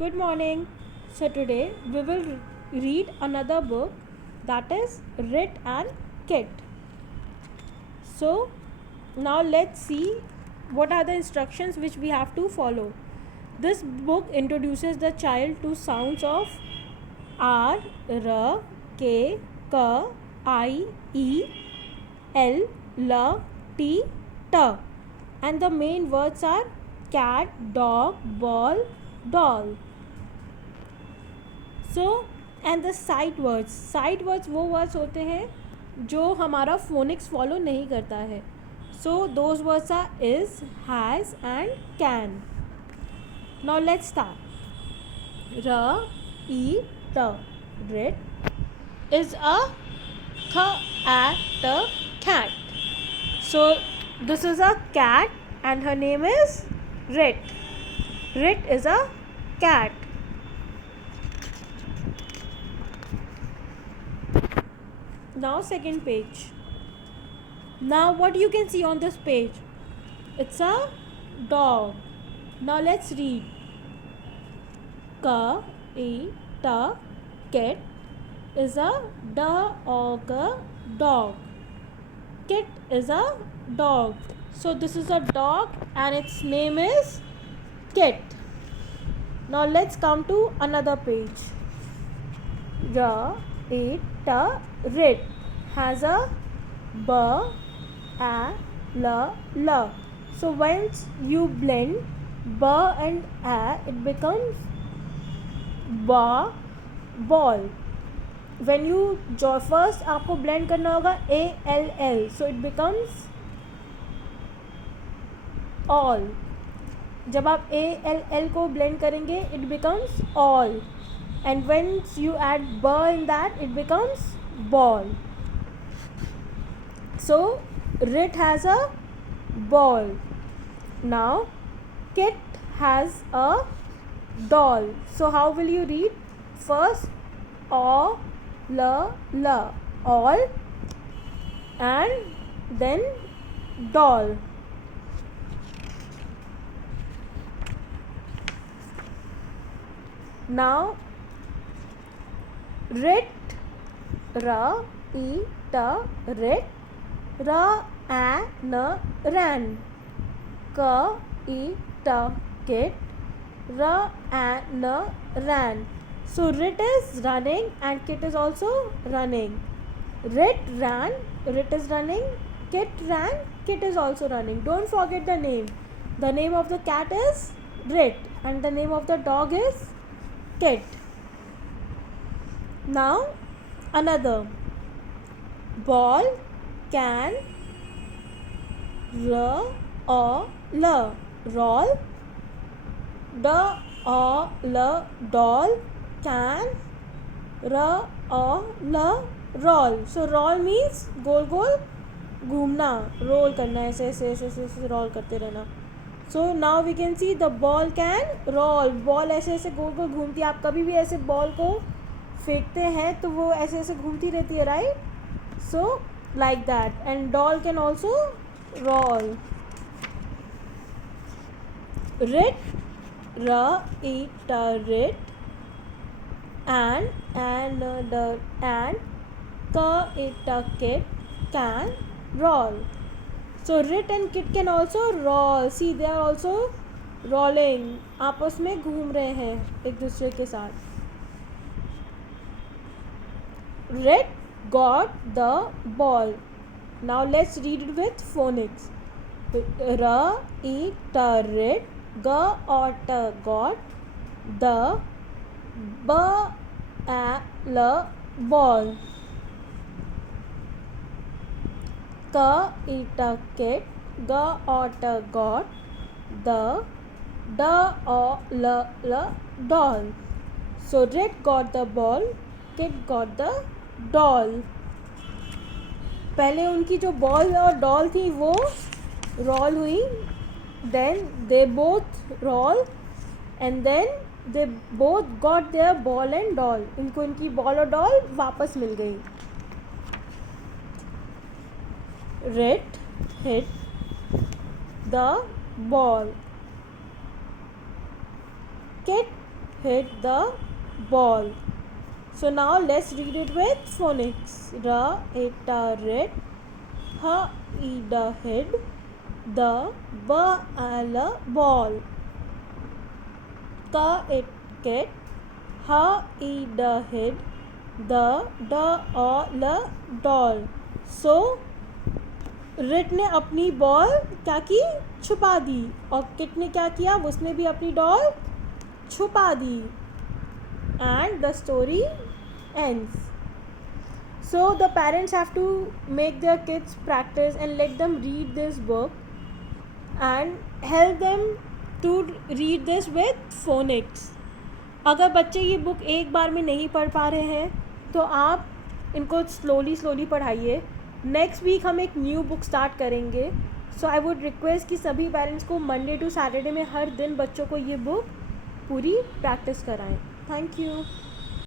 Good morning. So today we will read another book, that is Rit and Kit. So now let's see what are the instructions which we have to follow. This book introduces the child to sounds of R, R, K, K, I, E, L, L, T, T, and the main words are cat, dog, ball, doll. And the sight words वो words होते हैं जो हमारा phonics follow नहीं करता है. So those words are is, has and can. Now let's start. R, e, t, ret is a ख, a, t, cat. So this is a cat and her name is Rit. Rit is a cat. Now second page. Now what you can see on this page? It's a dog. Now let's read. K, E, T, Kit is a dog. Kit is a dog. So this is a dog and its name is Kit. Now let's come to another page. R, E, T, Rit has a B, A, L, L. So once you blend B and A, it becomes ball. When you first आपको blend करना होगा A, L, L, so it becomes all. जब आप A, L, L को blend करेंगे, it becomes all. And once you add b in that, it becomes ball. So Rit has a ball. Now Kit has a doll. So how will you read? First all, all, and then doll. Now Rit, R, E, T, Rit, R, A, N, ran. K, E, T, Kit, R, A, N, ran. So Rit is running and Kit is also running. Rit ran, Rit is running, Kit ran, Kit is also running. Don't forget the name. The name of the cat is Rit and the name of the dog is Kit. Now another. Ball, can, r, o, l, roll. D, o, l, doll, can, r, o, l, roll. So roll means गोल गोल घूमना, role करना, ऐसे ऐसे ऐसे ऐसे roll करते रहना. So now we can see the ball can roll. Ball ऐसे ऐसे गोल गोल घूमती है. आप कभी भी ऐसे बॉल को फेंकते हैं तो वो ऐसे ऐसे घूमती रहती है, right? So like that. And doll can also roll. Ret, r, e, t, ret, and k, e, t, kit can roll. So Rit and Kit can also roll. See, they are also rolling. आपस में घूम रहे हैं एक दूसरे के साथ. Rit got the ball. Now let's read it with phonics. R, E, T, Rit, G, O, T, got the B, A, L, ball. K, E, T, Kit, G, O, T, got the D, O, L, doll. So Rit got the ball, Kit got the doll. पहले उनकी जो ball और doll थी वो roll हुई, then they both roll and then they both got their ball and doll. इनको इनकी ball और डॉल वापस मिल गई. Rit hit the ball. Kit hit the ball. So now let's read it with phonics. R it a red, h it a head, the b al a ball, k it cat, h it a head, the d all a doll. So writ ने अपनी ball क्या की, छुपा दी, और kit ने क्या किया, उसने भी अपनी डॉल छुपा दी. And the story ends. So the parents have to make their kids practice and let them read this book and help them to read this with phonics. अगर बच्चे ये बुक एक बार में नहीं पढ़ पा रहे हैं तो आप इनको स्लोली पढ़ाइए. नेक्स्ट वीक हम एक न्यू बुक स्टार्ट करेंगे. सो आई वुड रिक्वेस्ट कि सभी पेरेंट्स को मंडे टू सैटरडे में हर दिन बच्चों को ये बुक पूरी प्रैक्टिस कराएं. Thank you.